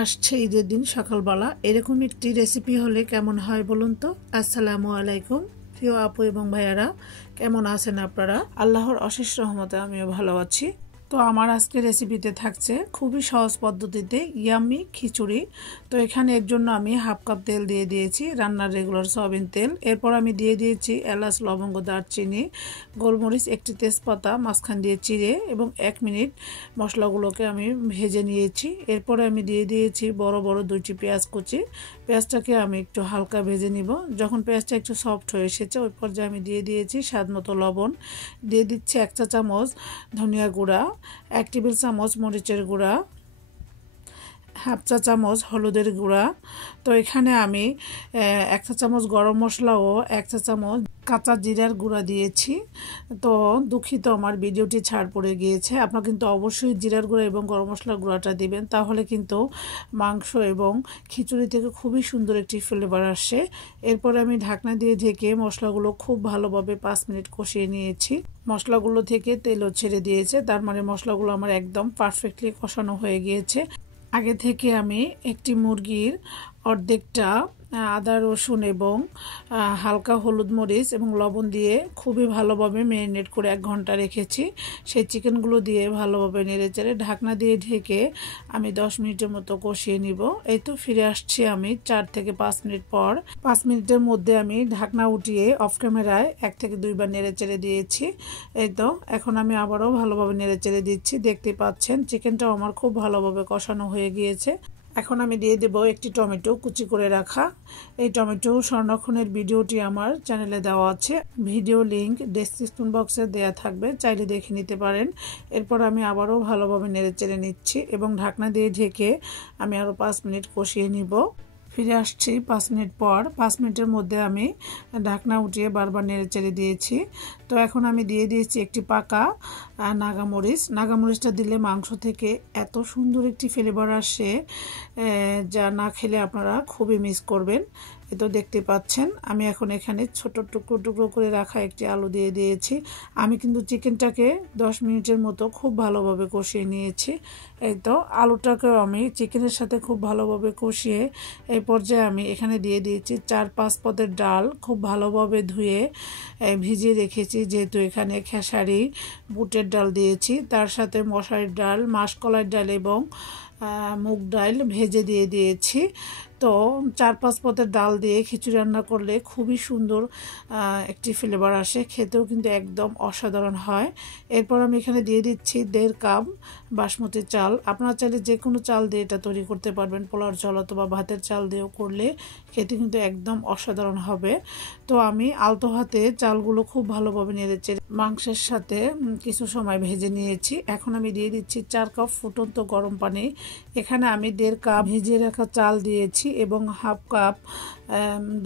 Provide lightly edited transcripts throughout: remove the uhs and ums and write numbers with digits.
আসছে ঈদের দিন সকালবেলা এরকম একটি রেসিপি হলে কেমন হয় বলুন তো। আসসালামু আলাইকুম প্রিয় আপু এবং ভাইয়ারা, কেমন আছেন আপনারা? আল্লাহর অশেষ রহমতে আমিও ভালো আছি। তো আমার আজকে রেসিপিতে থাকছে খুবই সহজ পদ্ধতিতে ইয়াম্মি খিচুড়ি। তো এখানে এর জন্য আমি হাফ কাপ তেল দিয়ে দিয়েছি, রান্নার রেগুলার সয়াবিন তেল। এরপর আমি দিয়ে দিয়েছি এলাচ, লবঙ্গ, দারচিনি, গোলমরিচ, একটি তেজপাতা মাঝখান দিয়ে চিড়ে এবং 1 মিনিট মশলাগুলোকে আমি ভেজে নিয়েছি। এরপরে আমি দিয়ে দিয়েছি বড় বড় 2টি পেঁয়াজ কুচি। পেঁয়াজটাকে আমি একটু হালকা ভেজে নিব। যখন পেঁয়াজটা একটু সফট হয়ে এসেছে ওই পর্যায়ে আমি দিয়ে দিয়েছি স্বাদ মতো লবণ, দিয়ে দিচ্ছি 1 চা চামচ ধনিয়া গুঁড়া, 1 টেবিল চামচ মরিচের গুঁড়া, হাফ চা চামচ হলুদের গুঁড়া। তো এখানে আমি 1 চা চামচ গরম মশলা ও 1 চা চামচ কাঁচা জিরার গুঁড়া দিয়েছি। তো দুঃখিত, আমার ভিডিওটি ছাড় পড়ে গিয়েছে। আপনারা কিন্তু অবশ্যই জিরার গুঁড়া এবং গরম মশলার গুঁড়াটা দিবেন, তাহলে কিন্তু মাংস এবং খিচুড়ি থেকে খুবই সুন্দর একটি ফ্লেভার আসে। এরপরে আমি ঢাকনা দিয়ে ঢেকে মশলাগুলো খুব ভালোভাবে 5 মিনিট কষিয়ে নিয়েছি। মশলাগুলো থেকে তেলও ছেড়ে দিয়েছে, তার মানে মশলাগুলো আমার একদম পারফেক্টলি কষানো হয়ে গিয়েছে। আগে থেকে আমি একটি মুরগির অর্ধেকটা আদা, রসুন এবং হালকা হলুদ, মরিচ এবং লবণ দিয়ে খুবই ভালোভাবে ম্যারিনেট করে 1 ঘন্টা রেখেছি। সেই চিকেনগুলো দিয়ে ভালোভাবে নেড়েচেড়ে ঢাকনা দিয়ে ঢেকে আমি 10 মিনিটের মতো কষিয়ে নিব। এই তো ফিরে আসছি আমি 4 থেকে 5 মিনিট পর। 5 মিনিটের মধ্যে আমি ঢাকনা উঠিয়ে অফ ক্যামেরায় 1 থেকে 2 বার নেড়েচেড়ে দিয়েছি। এই তো এখন আমি আবারও ভালোভাবে নেড়েচেড়ে দিচ্ছি। দেখতে পাচ্ছেন চিকেনটাও আমার খুব ভালোভাবে কষানো হয়ে গিয়েছে। এখন আমি দিয়ে দেব একটি টমেটো কুচি করে রাখা। এই টমেটো সংরক্ষণের ভিডিওটি আমার চ্যানেলে দেওয়া আছে, ভিডিও লিংক ডেসক্রিপশন বক্সে দেওয়া থাকবে, চাইলে দেখে নিতে পারেন। এরপর আমি আবারও ভালোভাবে নেড়েচেড়ে নিচ্ছি এবং ঢাকনা দিয়ে ঢেকে আমি আরও 5 মিনিট কষিয়ে নিব। ফিরে আসছি 5 মিনিট পর। 5 মিনিটের মধ্যে আমি ঢাকনা উঠিয়ে বারবার নেড়েচেড়ে দিয়েছি। তো এখন আমি দিয়ে দিয়েছি একটি পাকা নাগামরিচ। নাগামরিচটা দিলে মাংস থেকে এত সুন্দর একটি ফ্লেভার আসে, যা না খেলে আপনারা খুবই মিস করবেন। এ তো দেখতে পাচ্ছেন আমি এখন এখানে ছোট টুকরো টুকরো করে রাখা একটি আলু দিয়ে দিয়েছি। আমি কিন্তু চিকেনটাকে 10 মিনিটের মতো খুব ভালোভাবে কষিয়ে নিয়েছি। এই তো আলুটাকেও আমি চিকেনের সাথে খুব ভালোভাবে কষিয়ে এই পর্যায়ে আমি এখানে দিয়ে দিয়েছি 4-5 পদের ডাল, খুব ভালোভাবে ধুয়ে ভিজিয়ে রেখেছি। যেহেতু এখানে খেসারি বুটের ডাল দিয়েছি, তার সাথে মশারির ডাল, মাসকলাইয়ের ডাল এবং মুগ ডাল ভেজে দিয়ে দিয়েছি। তো 4-5 পদের ডাল দিয়ে খিচুড়ি রান্না করলে খুবই সুন্দর একটি ফ্লেভার আসে, খেতেও কিন্তু একদম অসাধারণ হয়। এরপর আমি এখানে দিয়ে দিচ্ছি 1.5 কাপ বাসমতি চাল। আপনারা চাইলে যে কোনো চাল দিয়ে এটা তৈরি করতে পারবেন, পোলাওর চাল অথবা ভাতের চাল দিয়েও করলে খেতে কিন্তু একদম অসাধারণ হবে। তো আমি আলতো হাতে চালগুলো খুব ভালোভাবে নেড়েচেড়ে মাংসের সাথে কিছু সময় ভেজে নিয়েছি। এখন আমি দিয়ে দিচ্ছি 4 কাপ ফুটন্ত গরম পানি। এখানে আমি 1.5 কাপ ভিজিয়ে রাখা চাল দিয়েছি এবং হাফ কাপ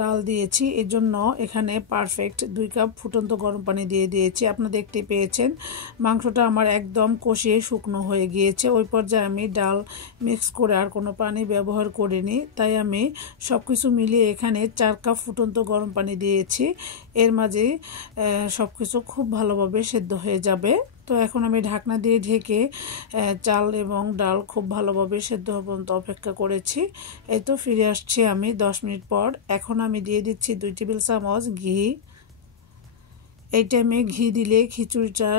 ডাল দিয়েছি। এর জন্য এখানে পারফেক্ট 2 কাপ ফুটন্ত গরম পানি দিয়ে দিয়েছি। আপনারা দেখতে পেয়েছেন মাংসটা আমার একদম কষিয়ে শুকনো হয়ে গিয়েছে। ওই পর্যায়ে আমি ডাল মিক্স করে আর কোনো পানি ব্যবহার করিনি, তাই আমি সব কিছু মিলিয়ে এখানে 4 কাপ ফুটন্ত গরম পানি দিয়েছি। এর মাঝে সব কিছু খুব ভালোভাবে সেদ্ধ হয়ে যাবে। তো এখন আমি ঢাকনা দিয়ে ঢেকে চাল এবং ডাল খুব ভালোভাবে সেদ্ধ হওয়া পর্যন্ত অপেক্ষা করেছি। এই তো ফিরে আসছি আমি 10 মিনিট পর। এখন আমি দিয়ে দিচ্ছি 2 টেবিল চামচ ঘি। এই টাইমে ঘি দিলে খিচুড়িটা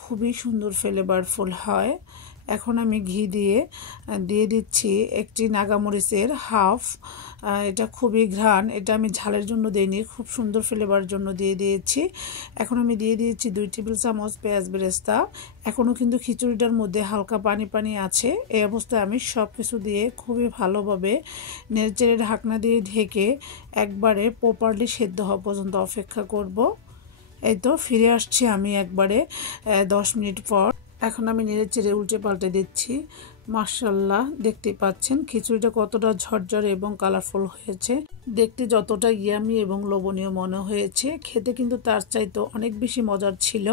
খুবই সুন্দর ফ্লেভারফুল হয়। এখন আমি ঘি দিয়ে দিচ্ছি একটি নাগামরিচের হাফ। এটা খুবই ঘ্রাণ, এটা আমি ঝালের জন্য দিইনি, খুব সুন্দর ফ্লেভার জন্য দিয়ে দিয়েছি। এখন আমি দিয়ে দিয়েছি 2 টেবিল চামচ পেঁয়াজ বেরেস্তা। এখনও কিন্তু খিচুড়িটার মধ্যে হালকা পানি পানি আছে। এই অবস্থায় আমি সব কিছু দিয়ে খুবই ভালোভাবে নেড়েচেড়ে ঢাকনা দিয়ে ঢেকে একবারে প্রপারলি সেদ্ধ হওয়া পর্যন্ত অপেক্ষা করব। এই তো ফিরে আসছি আমি একবারে 10 মিনিট পর। এখন আমি নেড়েচেড়ে উল্টে পাল্টে দিচ্ছি। মাশাআল্লাহ, দেখতে পাচ্ছেন খিচুড়িটা কতটা ঝরঝরে এবং কালারফুল হয়েছে। দেখতে যতটা ইয়ামি এবং লোভনীয় মনে হয়েছে, খেতে কিন্তু তার চাইতে অনেক বেশি মজার ছিল।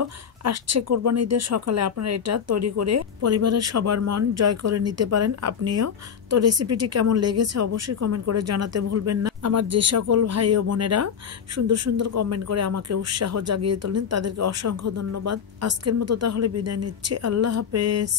আসছে কোরবানি ঈদের সকালে আপনারা এটা তৈরি করে পরিবারের সবার মন জয় করে নিতে পারেন আপনিও। তো রেসিপিটি কেমন লেগেছে অবশ্যই কমেন্ট করে জানাতে ভুলবেন না। আমার যে সকল ভাই ও বোনেরা সুন্দর সুন্দর কমেন্ট করে আমাকে উৎসাহ জাগিয়ে তোলেন, তাদেরকে অসংখ্য ধন্যবাদ। আজকের মতো তাহলে বিদায় নিচ্ছি। আল্লাহ হাফেজ।